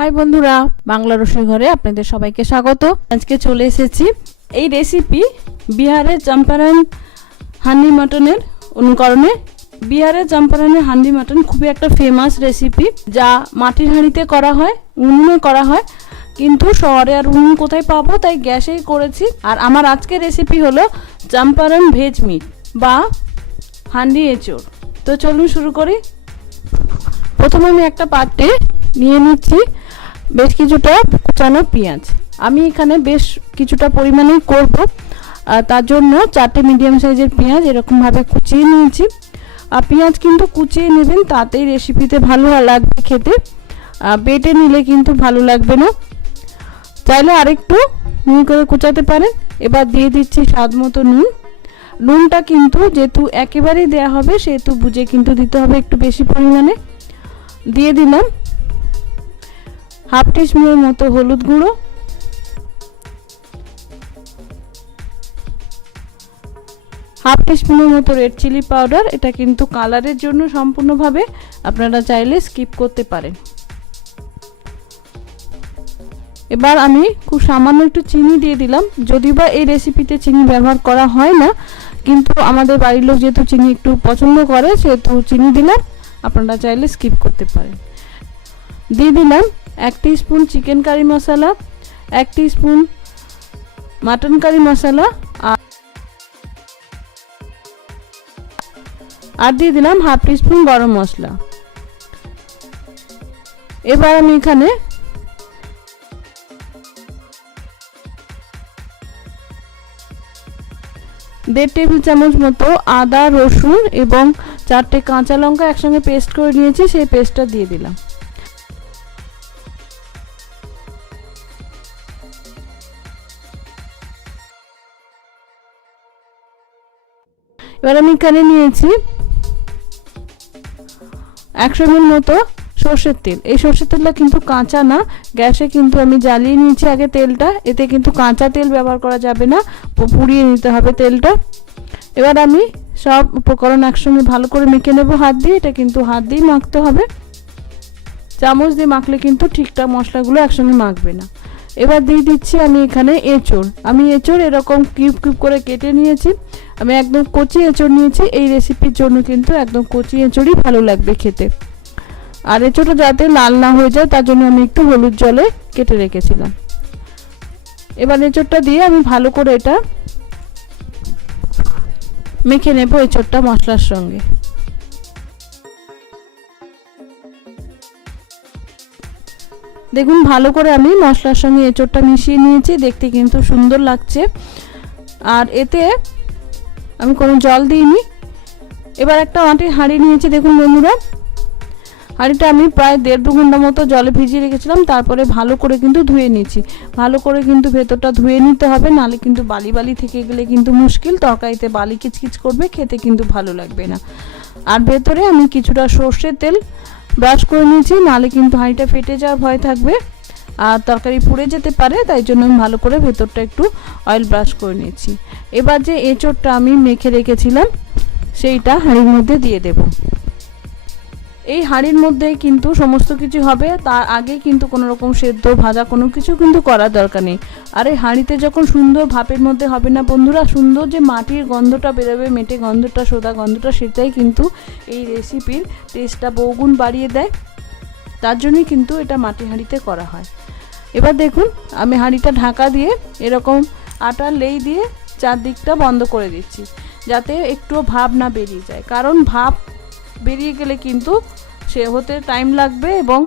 High বন্ধুরা, বাংলা রসোই ঘরে আপনাদের সবাইকে স্বাগত। আজকে চলে এসেছি এই রেসিপি বিহারের চম্পারন হান্ডি মাটনের অনুকরণে। বিহারের চম্পারনের হান্ডি মাটন খুবই একটা ফেমাস রেসিপি যা মাটির হাঁড়িতে করা হয়, উনুনে করা হয়। কিন্তু শহরে আর উনুন কোথায় পাবো তাই গ্যাসেই করেছি। আর আমার আজকের রেসিপি হলো চম্পারন ভেজ মিট বা হান্ডি এঁচোড়। তো চলুন শুরু করি। প্রথমে আমি একটা পাত্রে নিয়ে নিচ্ছি। বেশ কিছুটা কুচানো পেঁয়াজ। আমি এখানে বেশ কিছুটা পরিমাণেই করব। তার জন্য চারটে মিডিয়াম সাইজের পেঁয়াজ এরকমভাবে কুচিয়ে নিয়েছি। আর পেঁয়াজ কিন্তু কুচিয়ে নেবেন, তাতেই রেসিপিতে ভালো লাগবে খেতে। বেটে নিলে কিন্তু ভালো লাগবে না। চাইলে আরেকটু নুন করে কুচাতে পারেন। এবার দিয়ে দিচ্ছি স্বাদ মতো নুন। নুনটা কিন্তু যেহেতু একেবারেই দেওয়া হবে, সেহেতু বুঝে কিন্তু দিতে হবে একটু বেশি পরিমাণে। দিয়ে দিলাম। হাফ টিস্পুনের মতো হলুদ গুঁড়ো। হাফ টিস্পুনের মতো রেড চিলি পাউডার, এটা কিন্তু কালারের জন্য সম্পূর্ণভাবে আপনারা চাইলে স্কিপ করতে পারেন। এবার আমি খুব সামান্য একটু চিনি দিয়ে দিলাম। যদিও বা এই রেসিপিতে চিনি ব্যবহার করা হয় না, কিন্তু আমাদের বাড়ির লোক যেহেতু চিনি একটু পছন্দ করে, সেহেতু চিনি দিলাম আপনারা চাইলে স্কিপ করতে পারেন। দিয়ে দিলাম এক স্পুন চিকেন কারি মশলা এক স্পুন মাটন কারি মশলা আর দিয়ে দিলাম হাফ স্পুন গরম মশলা। এবার আমি এখানে দেড় টেবিল চামচ মতো আদা, রসুন এবং চারটে কাঁচা লঙ্কা একসঙ্গে পেস্ট করে নিয়েছি, সেই পেস্টটা দিয়ে দিলাম। এবার আমি এখানে নিয়েছি একশো এমএল মতো সর্ষের তেল। এই সর্ষের তেলটা কিন্তু কাঁচা না, গ্যাসে কিন্তু আমি জ্বালিয়ে নিয়েছি আগে তেলটা। এতে কিন্তু কাঁচা তেল ব্যবহার করা যাবে না পুড়িয়ে নিতে হবে তেলটা। এবার আমি সব উপকরণ একসঙ্গে ভালো করে মেখে নেব হাত দিয়ে। এটা কিন্তু হাত দিয়েই মাখতে হবে। চামচ দিয়ে মাখলে কিন্তু ঠিকঠাক মশলাগুলো একসঙ্গে মাখবে না। এবার দিয়ে দিচ্ছি আমি এখানে এঁচড়। আমি এঁচড় এরকম কিউব কিউব করে কেটে নিয়েছি। আমি একদম কচি এঁচড় নিয়েছি। এই রেসিপির জন্য কিন্তু একদম কচি এঁচড়ই ভালো লাগবে খেতে। আর এঁচড়টা যাতে লাল না হয়ে যায়, তার জন্য আমি একটু হলুদ জলে কেটে রেখেছিলাম। এবার এঁচড়টা দিয়ে আমি ভালো করে এটা মেখে নেব এঁচড়টা মশলার সঙ্গে। দেখুন, ভালো করে আমি মশলার সঙ্গে এঁচড়টা মিশিয়ে নিয়েছি। দেখতে কিন্তু সুন্দর লাগছে। আর এতে আমি কোনো জল দিইনি। এবার একটা মাটির হাঁড়ি নিয়েছি, দেখুন বন্ধুরা। হাঁড়িটা আমি প্রায় দেড় দু ঘণ্টা মতো জলে ভিজিয়ে রেখেছিলাম। তারপরে ভালো করে কিন্তু ধুয়ে নিয়েছি। ভালো করে কিন্তু ভেতরটা ধুয়ে নিতে হবে, নালে কিন্তু বালি বালি থেকে গেলে কিন্তু মুশকিল। তরকারিতে বালি কিচকিচ করবে, খেতে কিন্তু ভালো লাগবে না। আর ভেতরে আমি কিছুটা সর্ষের তেল ব্রাশ করে নিয়েছি, নালে কিন্তু হাঁড়িটা ফেটে যাওয়ার ভয় থাকবে। আর তরকারি পুড়ে যেতে পারে, তাই জন্য আমি ভালো করে ভেতরটা একটু অয়েল ব্রাশ করে নিয়েছি। এবার যে এঁচোড়টা আমি মেখে রেখেছিলাম, সেইটা হাঁড়ির মধ্যে দিয়ে দেব। এই হাঁড়ির মধ্যে কিন্তু সমস্ত কিছু হবে, তার আগে কিন্তু কোনো রকম সেদ্ধ, ভাজা কোনো কিছু কিন্তু করার দরকার নেই। আর এই হাঁড়িতে যখন সুন্দর ভাপের মধ্যে হবে না বন্ধুরা, সুন্দর যে মাটির গন্ধটা বেরোবে, মেটে গন্ধটা, সোদা গন্ধটা, সেটাই কিন্তু এই রেসিপির টেস্টটা বহুগুণ বাড়িয়ে দেয়। তার জন্যই কিন্তু এটা মাটি হাঁড়িতে করা হয়। এবার দেখুন, আমি হাঁড়িটা ঢাকা দিয়ে এরকম আটা লেই দিয়ে চারদিকটা বন্ধ করে দিচ্ছি, যাতে একটুও ভাব না বেরিয়ে যায়। কারণ ভাব বেরিয়ে গেলে কিন্তু সে হতে টাইম লাগবে এবং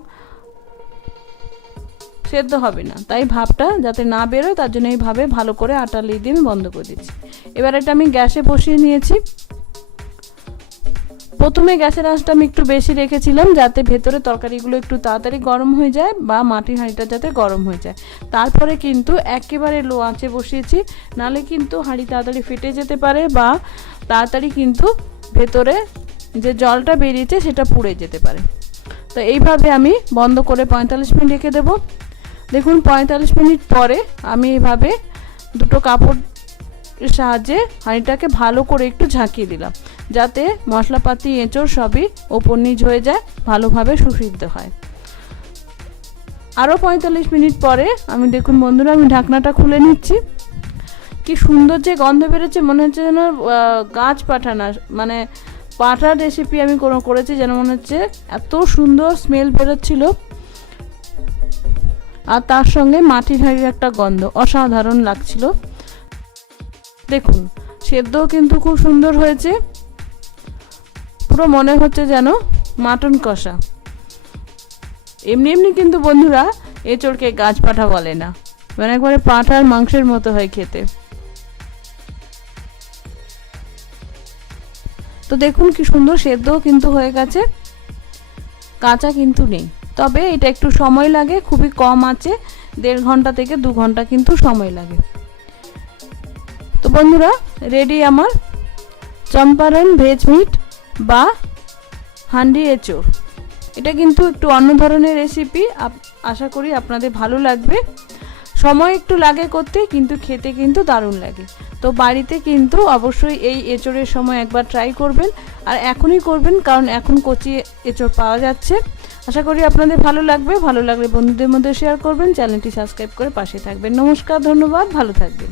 সেদ্ধ হবে না। তাই ভাবটা যাতে না বেরোয়, তার জন্য এইভাবে ভালো করে আটা লেই দিয়ে আমি বন্ধ করে দিচ্ছি। এবার এটা আমি গ্যাসে বসিয়ে নিয়েছি। প্রথমে গ্যাসের আঁচটা আমি একটু বেশি রেখেছিলাম যাতে ভেতরে তরকারিগুলো একটু তাড়াতাড়ি গরম হয়ে যায় বা মাটির হাঁড়িটা যাতে গরম হয়ে যায়। তারপরে কিন্তু একেবারে লো আঁচে বসিয়েছি, নালে কিন্তু হাঁড়ি তাড়াতাড়ি ফেটে যেতে পারে বা তাড়াতাড়ি কিন্তু ভেতরে যে জলটা বেরিয়েছে সেটা পুড়ে যেতে পারে। তো এইভাবে আমি বন্ধ করে পঁয়তাল্লিশ মিনিট রেখে দেবো। দেখুন, পঁয়তাল্লিশ মিনিট পরে আমি এইভাবে দুটো কাপড় সাহায্যে হাঁড়িটাকে ভালো করে একটু ঝাঁকিয়ে দিলাম, যাতে মশলাপাতি, এঁচড় সবই ওপর নিচ হয়ে যায়, ভালোভাবে সুসিদ্ধ হয়। আরও পঁয়তাল্লিশ মিনিট পরে আমি দেখুন বন্ধুরা, আমি ঢাকনাটা খুলে নিচ্ছি। কি সুন্দর যে গন্ধ বেরোচ্ছে, মনে হচ্ছে যেন গাছ পাঠানা মানে পাঠার রেসিপি আমি কোনো করেছি যেন মনে হচ্ছে এত সুন্দর স্মেল বেরোচ্ছিল। আর তার সঙ্গে মাটির হাঁড়ির একটা গন্ধ অসাধারণ লাগছিল। দেখুন, সেদ্ধও কিন্তু খুব সুন্দর হয়েছে। পুরো মনে হচ্ছে যেন মাটন কষা। এমনি এমনি কিন্তু বন্ধুরা এঁচড়কে গাছ পাঠা বলে না। মানে একবারে পাঁঠার মাংসের মতো হয় খেতে। তো দেখুন কি সুন্দর সেদ্ধও কিন্তু হয়ে গেছে, কাঁচা কিন্তু নেই। তবে এটা একটু সময় লাগে, খুবই কম আছে, দেড় ঘণ্টা থেকে দু ঘণ্টা কিন্তু সময় লাগে। তো বন্ধুরা রেডি আমার চম্পারন ভেজ মিট বা হান্ডি এঁচড়। এটা কিন্তু একটু অন্য ধরনের রেসিপি আশা করি আপনাদের ভালো লাগবে। সময় একটু লাগে করতে, কিন্তু খেতে কিন্তু দারুণ লাগে। তো বাড়িতে কিন্তু অবশ্যই এই এঁচড়ের সময় একবার ট্রাই করবেন। আর এখনই করবেন, কারণ এখন কচি এঁচড় পাওয়া যাচ্ছে। আশা করি আপনাদের ভালো লাগবে। ভালো লাগলে বন্ধুদের মধ্যে শেয়ার করবেন। চ্যানেলটি সাবস্ক্রাইব করে পাশে থাকবেন। নমস্কার, ধন্যবাদ। ভালো থাকবেন।